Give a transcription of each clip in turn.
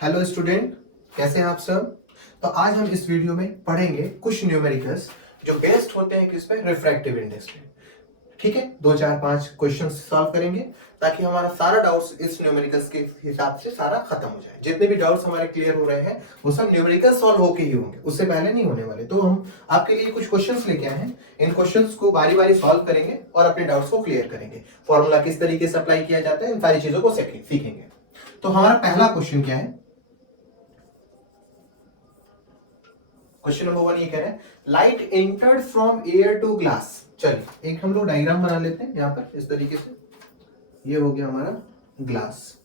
Hello student, कैसे हैं आप सब। तो आज हम इस वीडियो में पढ़ेंगे कुछ न्यूमेरिकल्स जो बेस्ड होते हैं किस पे, रिफ्रैक्टिव इंडेक्स पे। ठीक है, 2 4 5 क्वेश्चन सॉल्व करेंगे ताकि हमारा सारा डाउट्स इस न्यूमेरिकल्स के हिसाब से सारा खत्म हो जाए। जितने भी डाउट्स हमारे क्लियर हो रहे हैं वो सब न्यूमेरिकल सॉल्व होके ही होंगे, उससे पहले नहीं होने वाले। तो हम आपके लिए कुछ क्वेश्चंस लेके आए हैं, इन क्वेश्चंस को बारी बारी सॉल्व करेंगे और अपने डाउट्स को क्लियर करेंगे। फॉर्मूला किस तरीके से अप्लाई किया जाता है, इन सारी चीजों को सीखेंगे। तो हमारा पहला क्वेश्चन क्या है, क्वेश्चन नंबर 1 ये कह रहे हैं light entered from air to glass. चलिए एक हम लोग डायग्राम बना लेते हैं यहां पर इस तरीके से। ये हो गया हमारा ग्लास,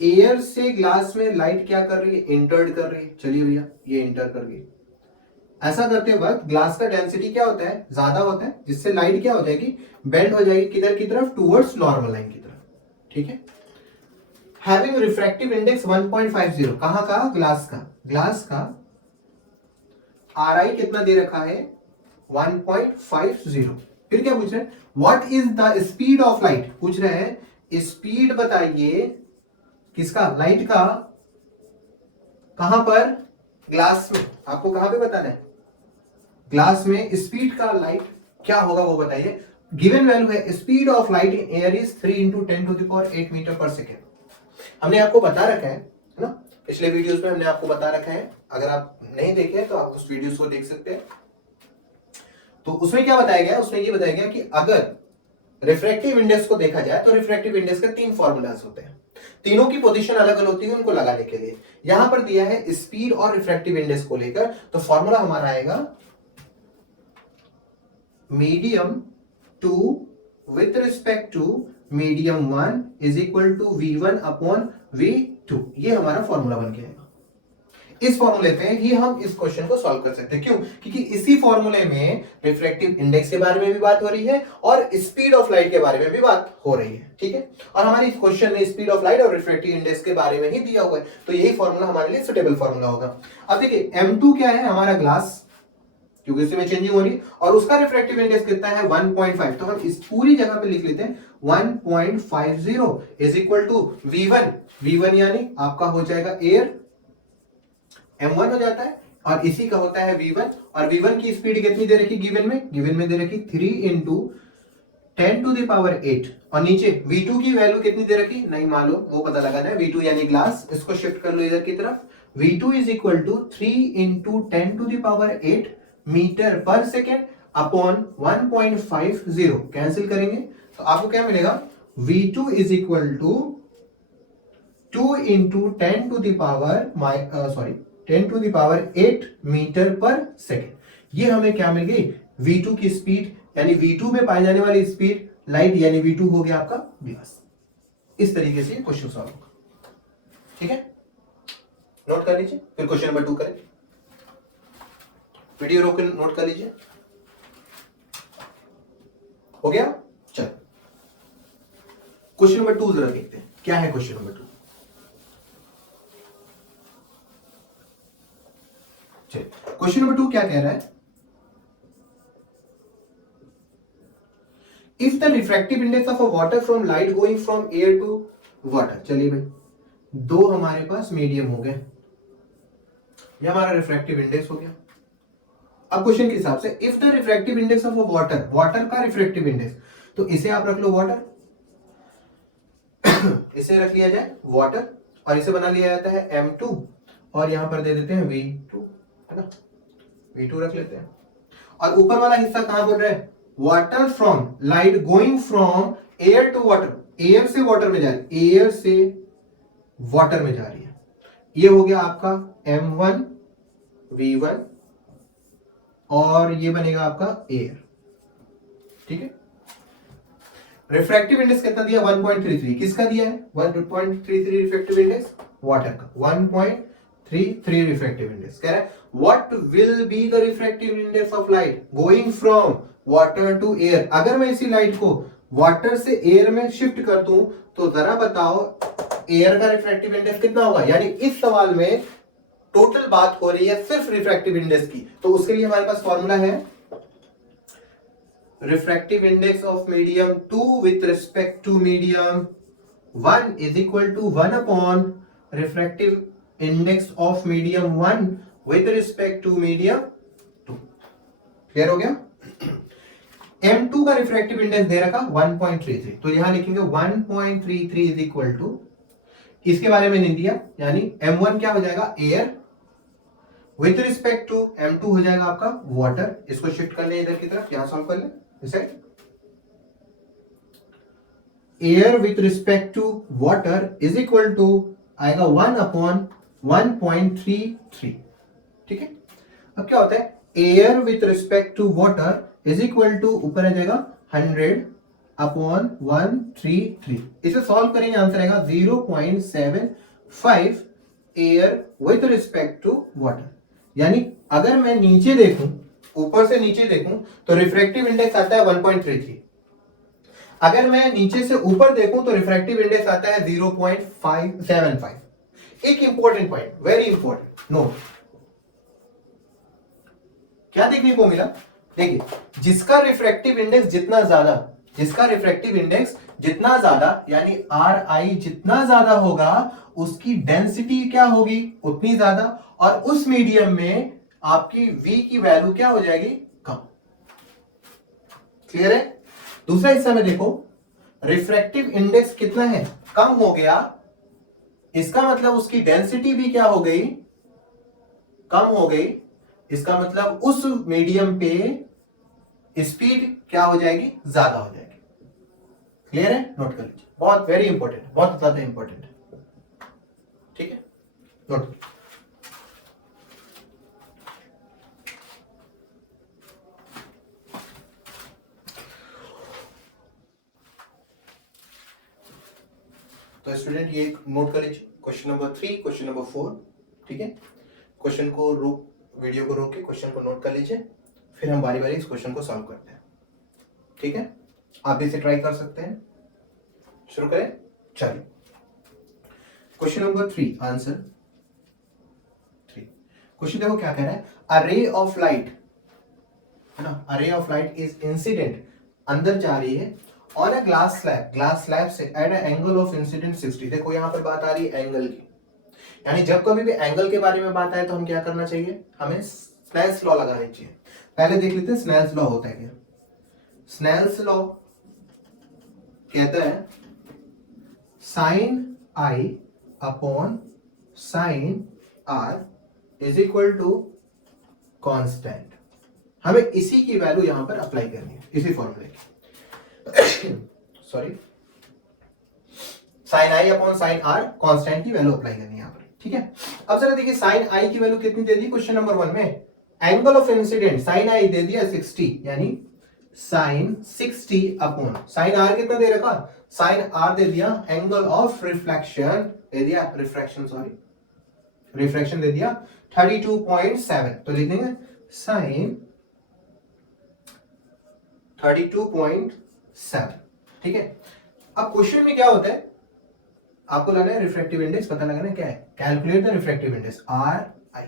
एयर से ग्लास में लाइट क्या कर रही है, एंटर्ड कर रही है। चलिए भैया ये एंटर कर गई। ऐसा करते वक्त ग्लास का डेंसिटी क्या होता है, ज्यादा होता है, जिससे लाइट क्या हो जाएगी, बेंड हो जाएगी किधर की तरफ, टूवर्ड्स नॉर्मल लाइन की तरफ। ठीक है, हैविंग रिफ्रैक्टिव इंडेक्स 1.50। कहां का, ग्लास का। ग्लास का RI कितना दे रखा है, 1.50। फिर क्या पूछ रहे हैं, what is the speed of light. पूछ रहे हैं स्पीड बताइए किसका, लाइट का। कहां पर, ग्लास में। आपको कहां पे बताना है, ग्लास में। स्पीड का लाइट क्या होगा वो बताइए। गिवन वैल्यू है speed of light in air is 3 × 10⁸ metre per second. हमने आपको बता रखा है ना, पिछले वीडियोस में हमने आपको बता रखा है। अगर आप नहीं देखे तो आप उस वीडियोस को देख सकते हैं। तो उसमें क्या बताया गया, उसमें ये बताया गया कि अगर रिफ्रैक्टिव इंडेक्स को देखा जाए तो रिफ्रैक्टिव इंडेक्स के 3 फॉर्मूलाज होते हैं, तीनों की पोजीशन अलग अलग होती है उनको लगाने के लिए। यहां पर दिया है स्पीड और रिफ्रैक्टिव इंडेक्स को लेकर, तो फॉर्मूला हमारा आएगा medium 2 with respect to medium 1 is equal to V1/V2। ये हमारा फॉर्मूला बन गया है। इस फॉर्मूले पे ही हम इस क्वेश्चन को सॉल्व कर सकते हैं। क्यों, क्योंकि इसी फॉर्मूले में रिफ्रैक्टिव इंडेक्स के बारे में भी बात हो रही है और स्पीड ऑफ लाइट के बारे में भी बात हो रही है। ठीक है, और हमारे इस क्वेश्चन में स्पीड ऑफ लाइट और रिफ्रैक्टिव इंडेक्स के बारे में ही दिया हुआ है, तो यही फॉर्मूला हमारे लिए सुटेबल फॉर्मूला होगा। अब देखिए M2 क्या है, हमारा ग्लास, क्योंकि इसमें चेंजिंग हो रही, और उसका रिफ्रैक्टिव इंडेक्स कितना है, 1.5। तो हम इस पूरी जगह पे लिख लेते हैं 1.50 इज इक्वल टू V1 यानी आपका हो जाएगा एयर, M1 हो जाता है, और इसी का होता है V1। और V1 की स्पीड कितनी दे रखी गिवन में दे रखी 3 × 10⁸। और नीचे V2 की वैल्यू कितनी दे रखी नहीं मालूम, वो पता लगाना है। V2 यानी ग्लास, इसको शिफ्ट कर लो इधर की तरफ। V2 is equal to 3 × 10⁸ metre per second upon 1.50। Cancel करेंगे तो आपको क्या मिलेगा, V2 is equal to 2 × 10⁸ metre per second. ये हमें क्या मिल गई, V2 की स्पीड, यानी V2 में पाई जाने वाली स्पीड लाइट, यानी V2 हो गया आपका ग्लास। इस तरीके से क्वेश्चन सॉल्व होगा। ठीक है, नोट कर लीजिए, फिर क्वेश्चन नंबर 2 करें। वीडियो रोक नोट कर लीजिए, हो गया। चल क्वेश्चन नंबर 2 जरा देखते हैं, क्या है क्वेश्चन नंबर 2। क्वेश्चन नंबर 2 क्या कह रहा है, if the refractive index of a water from light going from air to water. चलिए भाई, दो हमारे पास मीडियम हो गए, ये हमारा रिफ्रैक्टिव इंडेक्स हो गया। अब क्वेश्चन के हिसाब से if the refractive index of a water, water का रिफ्रैक्टिव इंडेक्स, तो इसे आप रख लो वाटर, इसे रख लिया जाए वाटर, और इसे बना लिया जाता है M2, और यहां पर दे देते हैं V2, है ना, V2 रख लेते हैं। और ऊपर वाला हिस्सा कहां बोल रहा है, water from light going from air to water, air से वाटर में जा रही है, एयर से वाटर में जा रही है। ये हो गया आपका M1 V1, और ये बनेगा आपका एयर। ठीक है, रिफ्रैक्टिव इंडेक्स कितना दिया, 1.33। किसका दिया है, 1.33 रिफ्रैक्टिव इंडेक्स, वाटर का 1.33 रिफ्रैक्टिव इंडेक्स। कह रहा है what will be the refractive index of light going from water to air. अगर मैं इसी लाइट को वाटर से एयर में शिफ्ट कर दूं तो जरा बताओ एयर का रिफ्रैक्टिव इंडेक्स कितना होगा। यानी इस सवाल में टोटल बात हो रही है सिर्फ रिफ्रैक्टिव इंडेक्स की, तो उसके लिए हमारे पास फॉर्मूला है refractive index of medium 2 with respect to medium 1 is equal to 1 upon refractive index of medium 1 with respect to medium 2। Clear हो गया? M2 का रिफ्रैक्टिव इंडेक्स दे रखा 1.33, तो यहां लिखेंगे 1.33 इज इक्वल टू, इसके बारे में नहीं दिया, यानी M1 क्या हो जाएगा, air, with respect to M2 हो जाएगा आपका वाटर। इसको शिफ्ट कर ले इधर की तरफ, यहां सॉल्व कर ले इसे। Air with respect to water is equal to आएगा 1/1.33। ठीक है, अब क्या होता है, air with respect to water is equal to, ऊपर आ जाएगा 100/133। इसे सॉल्व करेंगे, आंसर आएगा 0.75 air with respect to water. यानी अगर मैं नीचे देखूं, ऊपर से नीचे देखूं, तो रिफ्रैक्टिव इंडेक्स आता है 1.33। अगर मैं नीचे से ऊपर देखूं तो रिफ्रैक्टिव इंडेक्स आता है 0.575। एक important point, very important note, क्या देखने को मिला, देखिए जिसका रिफ्रैक्टिव इंडेक्स जितना ज्यादा यानी आर आई जितना ज्यादा होगा, उसकी डेंसिटी क्या होगी, उतनी ज्यादा, और उस मीडियम में आपकी V की वैल्यू क्या हो जाएगी, कम। क्लियर है? दूसरा हिस्सा में देखो, रिफ्रैक्टिव इंडेक्स कितना है, कम हो गया, इसका मतलब उसकी डेंसिटी भी क्या हो गई, कम हो गई। इसका मतलब उस मीडियम पे स्पीड क्या हो जाएगी, ज्यादा हो जाएगी। क्लियर है? नोट कर लीजिए, बहुत वेरी इंपॉर्टेंट, बहुत ज्यादा इंपॉर्टेंट है। ठीक है, नोट। तो स्टूडेंट ये नोट कर लीजिए, क्वेश्चन नंबर 3, क्वेश्चन नंबर 4। ठीक है, क्वेश्चन को रोक, वीडियो को रोक के क्वेश्चन को नोट कर लीजिए, फिर हम बारी बारी इस क्वेश्चन को सॉल्व करते हैं। ठीक है, आप इसे ट्राई कर सकते हैं। शुरू करें, चलिए क्वेश्चन नंबर 3, आंसर 3। क्वेश्चन देखो क्या कह रहा है, अ रे ऑफ लाइट, है ना, अ ray of light is incident, अंदर जा रही है, ऑन अ ग्लास स्लैब से at a angle of incident 60। देखो यहां पर बात आ रही है एंगल की, यानी जब कभी भी एंगल के बारे में बात आए तो हम क्या करना चाहिए, हमें स्नेल्स लॉ लगानी चाहिए। पहले देख लेते हैं स्नेल्स लॉ होता है क्या। स्नेल्स लॉ कहता है sine I upon sine R is equal to constant. हमें इसी की वैल्यू यहां पर अप्लाई करनी है, इसी फॉर्मूले की। Sorry, sine I upon sine R constant की वैल्यू अप्लाई करनी है यहां पर। ठीक है, अब जरा देखिए साइन आई की वैल्यू कितनी दे दी क्वेश्चन नंबर 1 में, एंगल ऑफ इंसिडेंट साइन आई दे दिया 60, यानी साइन 60 अपॉन साइन आर कितना दे रखा, साइन आर दे दिया, एंगल ऑफ रिफ्लेक्शन दे दिया, रिफ्रैक्शन दे दिया 32.7। तो लिख देंगे साइन 32.7। ठीक है, अब क्वेश्चन में क्या होता है, आपको लगाना है रिफ्रैक्टिव इंडेक्स, पता लगाना है क्या है, calculate the refractive index are आई।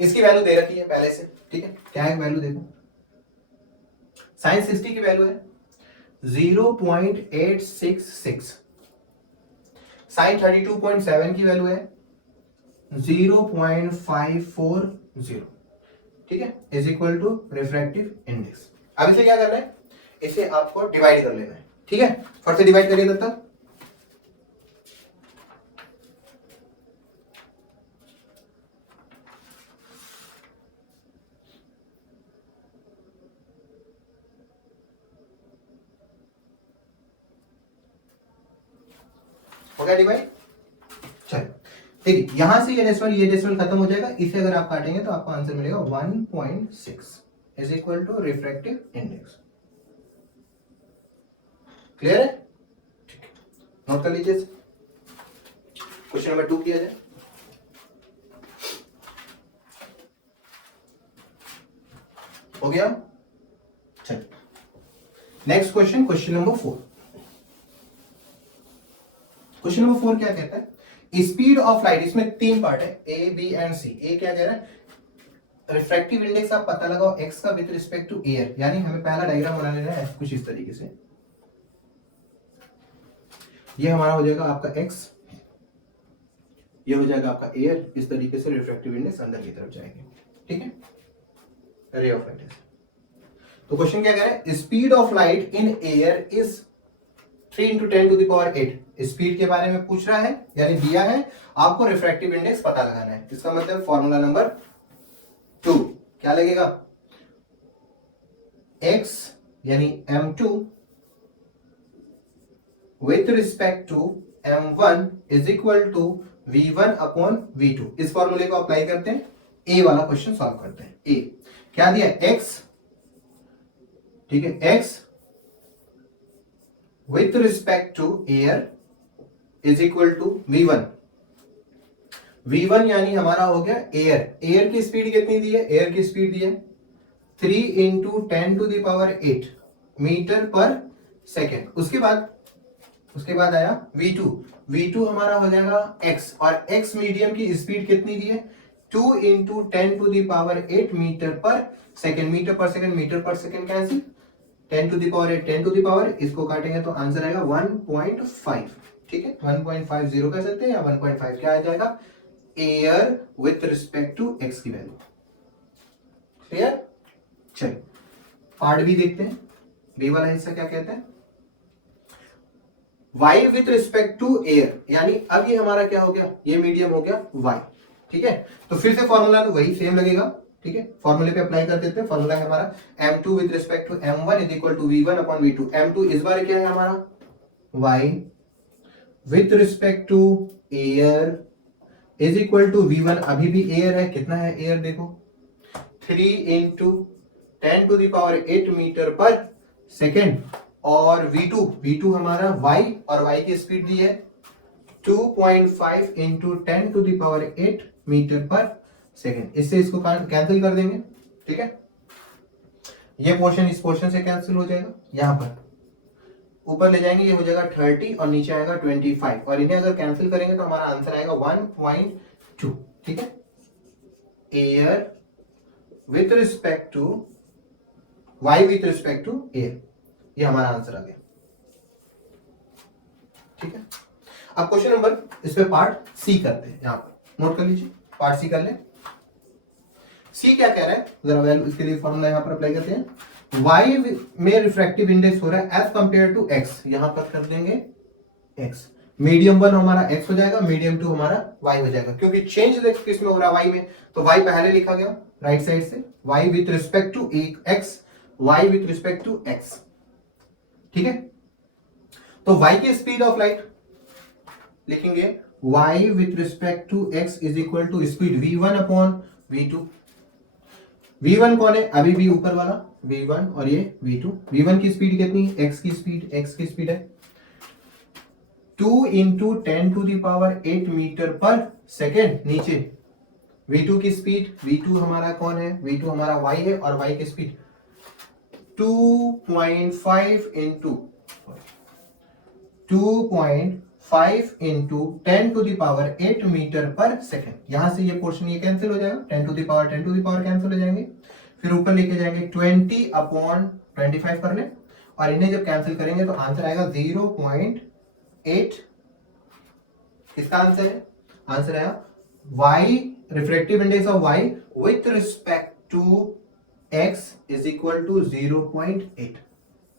इसकी वैल्यू दे रखी है पहले से। ठीक है, क्या है वैल्यू, देखो साइन 60 की वैल्यू है 0.866, साइन 32.7 की वैल्यू है 0.540। ठीक है, is equal to refractive index. अब इसे क्या करना है, इसे आपको डिवाइड कर लेना है। ठीक है, फट से डिवाइड करिए तब तक। हो गया डिवाइड। चलिए देखिए, यहां से ये डेसिमल खत्म हो जाएगा, इसे अगर आप काटेंगे तो आपको आंसर मिलेगा 1.6 is equal to refractive index. Clear है? ठीक है, नोट कर लीजिए। क्वेश्चन नंबर 2 किया जाए। हो गया, चलिए next question, question number 4। Question number 4 क्या कहता है, स्पीड ऑफ लाइट, इसमें 3 पार्ट है, ए बी एंड सी। ए क्या कह रहा है, रिफ्रैक्टिव इंडेक्स आप पता लगाओ एक्स का विद रिस्पेक्ट टू एयर, यानी हमें पहला डायग्राम बना लेना है कुछ इस तरीके से। ये हमारा हो जाएगा आपका एक्स, ये हो जाएगा आपका एयर, इस तरीके से रिफ्रैक्टिव इंडेक्स अंदर की तरफ जाएंगे, ठीक है, रे ऑफ लाइट। तो क्वेश्चन क्या कह रहा है, speed of light in air is 3 × 10⁸। Speed के बारे में पूछ रहा है, यानी दिया है आपको रिफ्रैक्टिव इंडेक्स पता लगाना है। इसका मतलब फॉर्मूला नंबर 2 क्या लगेगा, x यानी m2 with respect to m1 is equal to v1 upon v2। इस फॉर्मूले को अप्लाई करते हैं, ए वाला क्वेश्चन सॉल्व करते हैं। ए क्या दिया, x, ठीक है, x with respect to air is equal to v1। v1 यानी हमारा हो गया एयर। एयर की स्पीड कितनी दी है, एयर की स्पीड दी है 3 × 10⁸ मीटर पर सेकेंड। उसके बाद आया v2। v2 हमारा हो जाएगा x, और x मीडियम की स्पीड कितनी दी है 2 × 10⁸ metre per second. Metre per second cancel, 10⁸ 10⁸, इसको काटेंगे तो आंसर आएगा 1.5, ठीक है, 1.50 कह सकते हैं, या 1.5 क्या आ जाएगा, air with respect to X की वैल्यू। क्लियर, चलिए पार्ट बी देखते हैं। बी वाला हिस्सा क्या कहता है, y with respect to air, यानी अब ये हमारा क्या हो गया, ये मीडियम हो गया y, ठीक है। तो फिर से फॉर्मूला तो वही सेम लगेगा, ठीक है, फॉर्मूले पे अप्लाई कर देते हैं। फॉर्मूला है हमारा m2 with respect to m1 is equal to v1 upon v2। m2 इस बार क्या है हमारा, y with respect to air is equal to v1, अभी भी एयर है, कितना है एयर देखो, 3 × 10⁸ मीटर पर सेकेंड, और v2 हमारा y, और y की स्पीड दी है 2.5 × 10⁸ मीटर पर सेकेंड। इससे इसको कैंसिल कर देंगे, ठीक है, ये पोर्शन इस पोर्शन से कैंसिल हो जाएगा, यहां पर ऊपर ले जाएंगे, ये हो जाएगा 30 और नीचे आएगा 25, और इन्हें अगर कैंसिल करेंगे तो हमारा आंसर आएगा 1.2, ठीक है, air with respect to y with respect to air, ये हमारा आंसर आ गया, ठीक है। अब क्वेश्चन नंबर, इस पे पार्ट सी करते हैं, यहां पर नोट कर लीजिए, पार्ट सी कर ले। सी क्या कह रहा है, जरा वैल्यू इसके लिए फॉर्मूला यहां पर अप्लाई करते हैं। y में रिफ्रैक्टिव इंडेक्स हो रहा है एज कंपेयर टू x, यहां पर कर देंगे x, मीडियम 1 हमारा x हो जाएगा, मीडियम 2 हमारा y हो जाएगा, क्योंकि चेंज देख किस में हो रहा है, y में, तो y पहले लिखा गया राइट साइड से, y with respect to x, y with respect to x, ठीक है। तो y की स्पीड ऑफ लाइट लिखेंगे y with respect to x is equal to speed v1 upon v2। v1 कौन है, अभी भी ऊपर वाला v1, और ये v2। v1 की स्पीड कितनी, x की स्पीड है 2 × 10⁸ मीटर पर सेकेंड। नीचे v2 की स्पीड, v2 हमारा कौन है, v2 हमारा y है, और y की स्पीड 2.5 × 10⁸ मीटर पर सेकेंड। यहां से ये पोर्शन ये कैंसिल हो जाएगा, 10⁻10⁻ कैंसिल हो जाएंगे, फिर ऊपर लेके जाएंगे 20/25 कर ले, और इन्हें जब कैंसिल करेंगे तो आंसर आएगा 0.8। किसका आंसर है, आंसर आया y, refractive index of y with respect to x is equal to 0.8।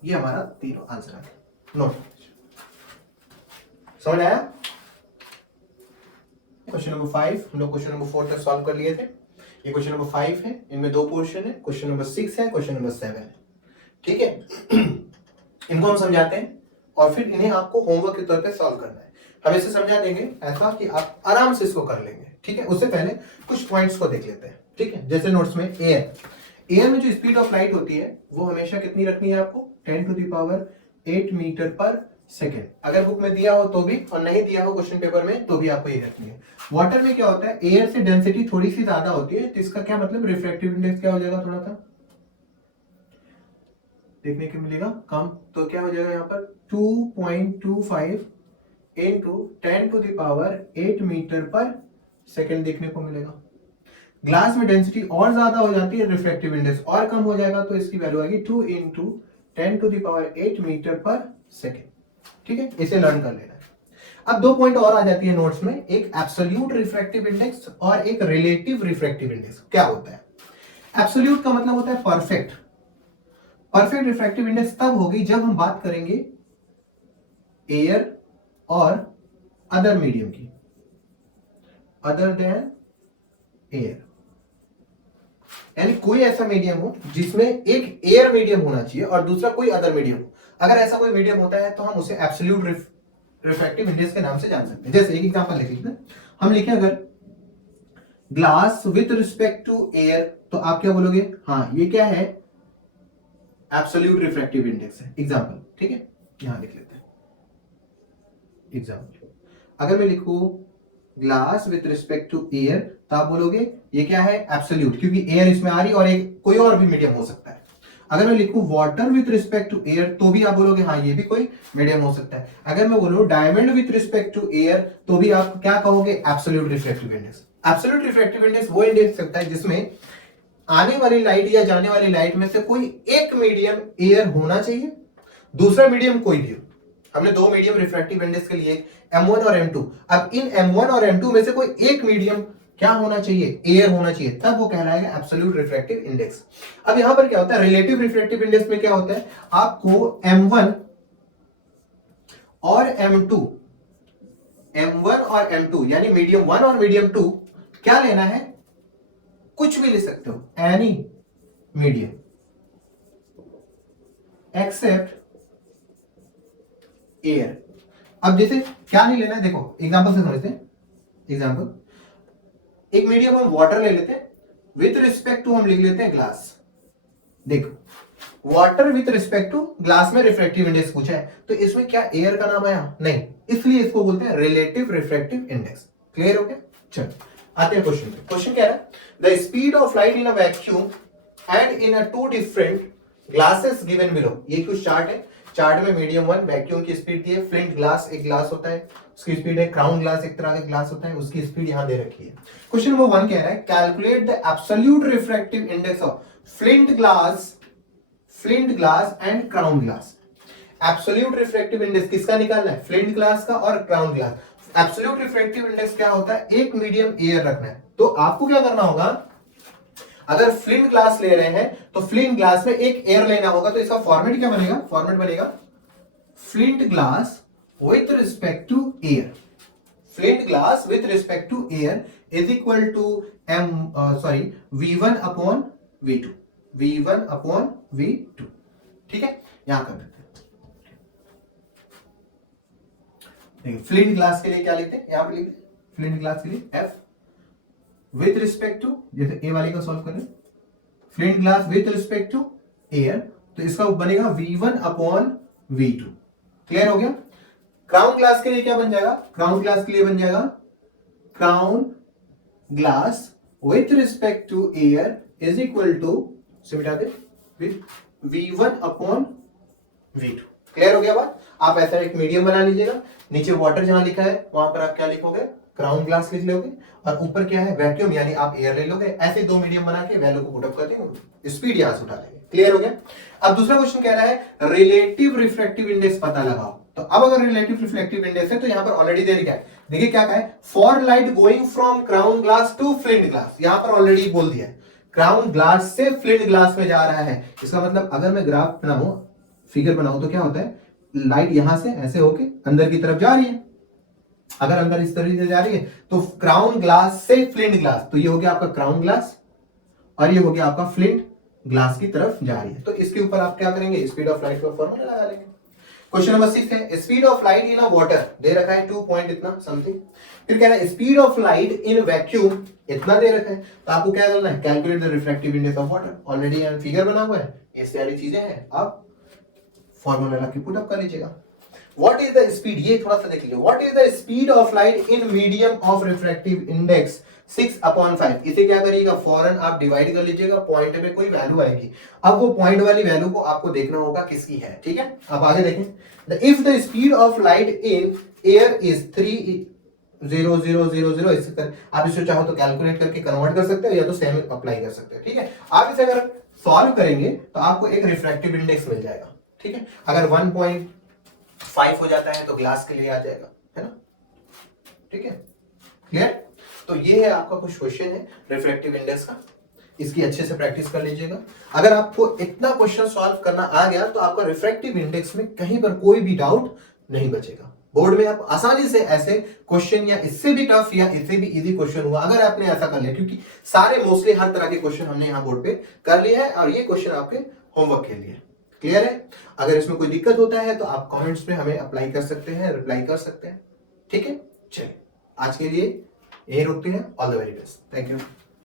ये हमारा तीनों आंसर आ गया, नोट समझ आया। क्वेश्चन नंबर 5 हम लोग क्वेश्चन नंबर 4 तक सॉल्व कर लिए थे, ये क्वेश्चन नंबर 5 है, इनमें 2 पोर्शन है, क्वेश्चन नंबर 6 है, क्वेश्चन नंबर 7 है, ठीक है। इनको हम समझाते हैं और फिर इन्हें आपको होमवर्क के तौर पे सॉल्व करना है। हम इसे समझा देंगे ऐसा कि आप आराम से इसको कर लेंगे, ठीक है। उससे पहले कुछ पॉइंट्स को देख लेते हैं, ठीक है। जैसे नोट्स में एयर में जो स्पीड ऑफ लाइट होती है वो हमेशा कितनी रखनी है आपको, 10⁸ मीटर पर सेकेंड। अगर बुक में दिया हो तो भी, और नहीं दिया हो क्वेश्चन पेपर में तो भी आपको ये रखनी है। वाटर में क्या होता है, एयर से डेंसिटी थोड़ी सी ज्यादा होती है, तो इसका क्या मतलब, रिफ्रैक्टिव इंडेक्स क्या हो जाएगा, थोड़ा सा देखने को मिलेगा कम, तो क्या हो जाएगा यहाँ पर 2.25 × 10⁸ मीटर पर सेकेंड देखने को मिलेगा। ग्लास में डेंसिटी और ज्यादा हो जाती है, रिफ्रैक्टिव इंडेक्स और कम हो जाएगा, तो इसकी वैल्यू आएगी 2 × 10⁸ मीटर पर सेकेंड, ठीक है। इसे लर्न कर लेना है। अब 2 पॉइंट और आ जाती है नोट्स में, एक एब्सोल्यूट रिफ्रैक्टिव इंडेक्स और एक रिलेटिव रिफ्रैक्टिव इंडेक्स। क्या होता है? एब्सोल्यूट का मतलब होता है परफेक्ट। परफेक्ट रिफ्रैक्टिव इंडेक्स तब होगी जब हम बात करेंगे एयर और अदर मीडियम की, अदर देन एयर। यानी कोई ऐसा मीडियम हो जिसमें एक एयर मीडियम होना चाहिए और दूसरा कोई अदर मीडियम हो। अगर ऐसा कोई मीडियम होता है तो हम उसे एब्सोल्यूट रिफ्रैक्टिव इंडेक्स के नाम से जान सकते हैं। जैसे एक एग्जांपल लिख लेते हैं, हम लिखें अगर glass with respect to air, तो आप क्या बोलोगे? हाँ, ये क्या है? एब्सोल्यूट रिफ्रैक्टिव इंडेक्स है। एग्जांपल, ठीक है, यहां लिख लेते हैं एग्जांपल। अगर मैं लिखूं glass with respect to air, तो आप बोलोगे ये क्या है? एब्सोल्यूट, क्योंकि एयर इसमें आ रही और एक कोई और भी मीडियम हो सकता है। अगर मैं लिखूं water with respect to air, तो भी आप बोलोगे हाँ ये भी कोई मीडियम हो सकता है। अगर मैं बोलूं diamond with respect to air, तो भी आप क्या कहोगे? Absolute refractive index. Absolute refractive index वो इंडेक्स सकता है जिसमें आने वाली लाइट या जाने वाली लाइट में से कोई एक मीडियम एयर होना चाहिए, दूसरा मीडियम कोई भी हो। हमने दो मीडियम रिफ्रैक्टिव इंडेक्स के लिए, M1 और M2। अब इन M1 और M2 में से कोई एक मीडियम क्या होना चाहिए? एयर होना चाहिए, तब वो कहलाएगा एब्सोल्यूट रिफ्रैक्टिव इंडेक्स। अब यहां पर क्या होता है? रिलेटिव रिफ्रैक्टिव इंडेक्स में क्या होता है? आपको M1 और M2, M1 और M2 यानी मीडियम 1 और मीडियम 2 क्या लेना है? कुछ भी ले सकते हो, एनी मीडियम एक्सेप्ट एयर। अब जैसे क्या नहीं लेना है, देखो एग्जांपल से समझते हैं। एग्जांपल, एक मीडियम हम वाटर ले लेते हैं, विथ रिस्पेक्ट टू हम लिख लेते हैं ग्लास। देखो water with respect to glass में रिफ्रैक्टिव इंडेक्स पूछा है, तो इसमें क्या एयर का नाम आया? नहीं, इसलिए इसको बोलते हैं रिलेटिव रिफ्रैक्टिव इंडेक्स। क्लियर हो गया? चलो आते हैं क्वेश्चन पे। क्वेश्चन क्या है? The speed of light in a vacuum and in a two different glasses given below. ये कुछ चार्ट है, चार्ट में मीडियम 1 वैक्यूम की स्पीड दी है, फ्लिंट ग्लास एक ग्लास होता है उसकी स्पीड है, क्राउन ग्लास एक तरह का ग्लास होता है उसकी स्पीड यहां दे रखी है। क्वेश्चन नंबर 1 कह रहा है calculate the absolute refractive index of flint glass and crown glass. Absolute refractive index किसका निकालना है? फ्लिंट ग्लास का और crown glass. Absolute refractive index क्या होता है? एक मीडियम एयर रखना है। तो आपको क्या करना होगा, अगर फ्लिंट ग्लास ले रहे हैं तो फ्लिंट ग्लास में एक एयर लेना होगा, तो इसका फॉर्मेट क्या बनेगा? फॉर्मेट बनेगा flint glass with respect to air. Flint glass with respect to air is equal to V1 upon V2। V1 upon V2, ठीक है, यहां कर देते हैं। देखिए फ्लिंट ग्लास के लिए क्या लिखते हैं? यहां पे लिखते हैं फ्लिंट ग्लास के लिए F विथ रिस्पेक्ट टू, जैसे ए वाले का सॉल्व कर रहे हैं, flint glass with respect to air, तो इसका बनेगा V1 अपॉन V2। क्लियर हो गया? क्राउन ग्लास के लिए क्या बन जाएगा? क्राउन ग्लास के लिए बन जाएगा crown glass with respect to air is equal to, से मिटा दे, V1 अपॉन V2। क्लियर हो गया बात? आप ऐसा एक मीडियम बना लीजिएगा, नीचे वाटर जहां लिखा है वहां पर आप क्या लिखोगे? क्राउन ग्लास लिख लोगे, और ऊपर क्या है? वैक्यूम, यानी आप एयर ले लोगे। ऐसे दो मीडियम बना के वैल्यू को पुट अप कर देंगे, स्पीड यहां से उठा लेंगे। क्लियर हो गया? अब दूसरा क्वेश्चन कह रहा है रिलेटिव रिफ्रैक्टिव इंडेक्स पता लगाओ। तो अब अगर रिलेटिव रिफ्लेक्टिव इंडेक्स है तो यहां पर ऑलरेडी दे रखा है, देखिए क्या कहा है? For light going from crown glass to flint glass, यहां पर ऑलरेडी बोल दिया है क्राउन ग्लास से फ्लिंट ग्लास में जा रहा है। इसका मतलब अगर मैं ग्राफ बनाऊं, फिगर बनाऊं, तो क्या होता है? लाइट यहां से ऐसे होके अंदर की तरफ जा रही है। अगर अंदर इस तरीके से जा रही है तो क्राउन ग्लास से फ्लिंट ग्लास, तो ये हो गया आपका क्राउन ग्लास और ये हो गया आपका फ्लिंट ग्लास की तरफ जा रही है। तो इसके ऊपर आप क्या करेंगे? स्पीड ऑफ लाइट का फॉर्मूला लगा लेंगे। क्वेश्चन नंबर 6 है speed of light in a water, दे रखा है 2 पॉइंट इतना समथिंग। फिर कह रहा है speed of light in vacuum, इतना दे रखा है। तो आपको क्या करना है? Calculate the refractive index of water. Already यहां फिगर बना हुआ है, ये सारी चीजें हैं, आप फॉर्मूला लगा के पुट अप कर लीजिएगा। What is the speed? ये थोड़ा सा देख लीजिए। What is the speed of light in medium of refractive index 6/5? इसे क्या करिएगा? फौरन आप डिवाइड कर लीजिएगा, पॉइंट में कोई वैल्यू आएगी। अब वो पॉइंट वाली वैल्यू को आपको देखना होगा किसकी है, ठीक है? अब आगे देखें, if the speed of light in air is 3.0000, इससे कर आप इसे चाहो तो कैलकुलेट करके कन्वर्ट कर सकते हो या तो सेम अप्लाई कर सकते हो, ठीक है? आप इसे अगर सॉल्व करेंगे तो आपको एक रिफ्रैक्टिव इंडेक्स मिल जाएगा, ठीक है? अगर 1.5 हो जाता है तो ग्लास के लिए आ जाएगा, है ना? ठीक है, क्लियर। तो ये है आपका कुछ क्वेश्चन है रिफ्रैक्टिव इंडेक्स का, इसकी अच्छे से प्रैक्टिस कर लीजिएगा। अगर आपको इतना क्वेश्चन सॉल्व करना आ गया तो आपका रिफ्रैक्टिव इंडेक्स में कहीं पर कोई भी डाउट नहीं बचेगा। बोर्ड में आप आसानी से ऐसे क्वेश्चन या इससे भी टफ या इससे भी इजी क्वेश्चन हुआ अगर आपने ऐसा कर लिया, क्योंकि सारे मोस्टली हर तरह के क्वेश्चन हमने यहाँ बोर्ड पे कर लिए हैं और ये क्वेश्चन आपके होमवर्क के लिए, क्लियर है। अगर इसमें कोई दिक्कत होता है तो आप कमेंट्स में हमें अप्लाई कर सकते हैं, रिप्लाई कर सकते हैं, ठीक है। चलिए आज के लिए यही रोकते हैं। All the very best, thank you.